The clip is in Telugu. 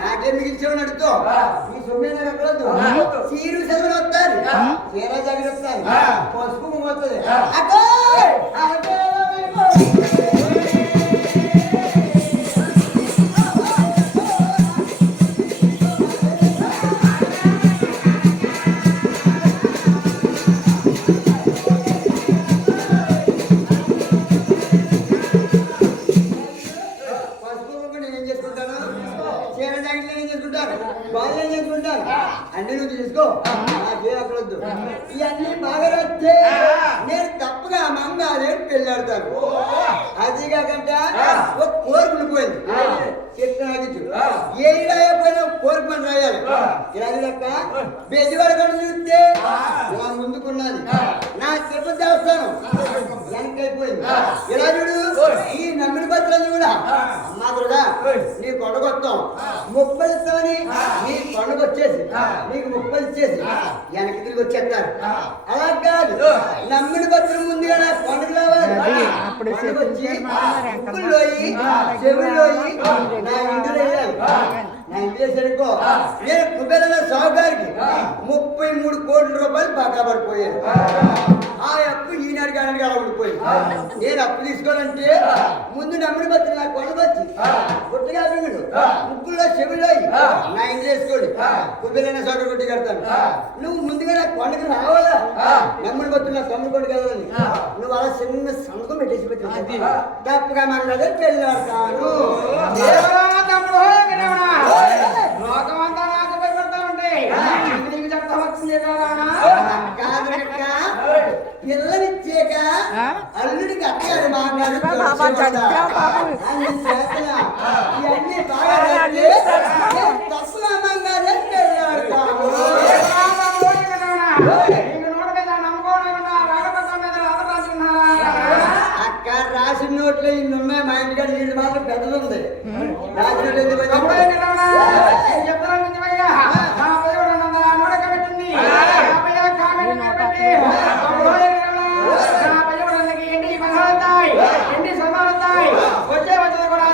నాకేం మిగిల్చేవాడు అడుగుతో ఈ సొమ్మే అక్కడొద్దు సీరు చదువులు వస్తారు చీర జాగిరి వస్తారు పసుపు పోతుంది అక్కో అన్ని నువ్వు తీసుకో నాకే అక్కడొద్దు ఇవన్నీ బాగా వస్తే నేను తప్పగా మంగ అదేంటి పెళ్ళాడతాను అది కాకుండా ఒక కోరికలు పోయింది చెట్టు నాగించు ఏ రాయకపోయినా కోరిక మనం రాయాలి ఇలా లెక్క బెజవాడ కడ చూస్తే ముందుకున్నది నా తిరుపతి దేవస్థానం వెనకైపోయింది ఇలా చూడు ఈ నమ్మిన పత్రాలు కూడా అమ్మా కూడా నీ కొండకొస్తాం 30 ఇస్తామని నీ కొండకు వచ్చేసి నీకు 30 ఇచ్చేసి వెనక్కి తిరిగి వచ్చేస్తారు అలా కాదు నమ్మిన పత్రం ముందుగా నా కొండకు రావాలి కొండకు వచ్చి ముక్కుల్లోయి చెవుల్లోయి నా ఇంటిలో వెళ్ళాలి నా ఇంటి సరికో నేను కుబేర సాగుగారికి 33 కోట్ల రూపాయలు బాగా పడిపోయాను ఆ అప్పు ఈనాడు కానీ అలా ఉండిపోయింది నేను అప్పు తీసుకోవాలంటే ముందు నమ్మిన పత్రం నా కొండకొచ్చి గుట్టగా పింగుడు ముక్కుల్లో చెవుల్లో నా ఇంటి వేసుకోండి కుబేరైన సోట కొట్టి కడతాను నువ్వు ముందుగా నా కొండకి రావాలా నమ్మిన పత్రం నా తమ్ముడు కొట్టి కదలని నువ్వు అలా చిన్న సంతకం పెట్టేసి పెట్టి తప్పుగా మన పెళ్ళాడతాను లోకమంతా నాకు భయపడతా ఉంటే నీకు చెప్తా వచ్చింది పిల్లనిచ్చాక అల్లుడికి అక్కడి మాట్లాడు ఇవన్నీ బాగా తప్పుగా మంగానే పెళ్ళాడతాము అక్క రాసిన నోట్లో ఇన్ని ఉన్నాయి మా ఇంటికాడ నీళ్ళు మాత్రం పెద్దలు ఉంది రాసిన వచ్చే వచ్చేది కూడా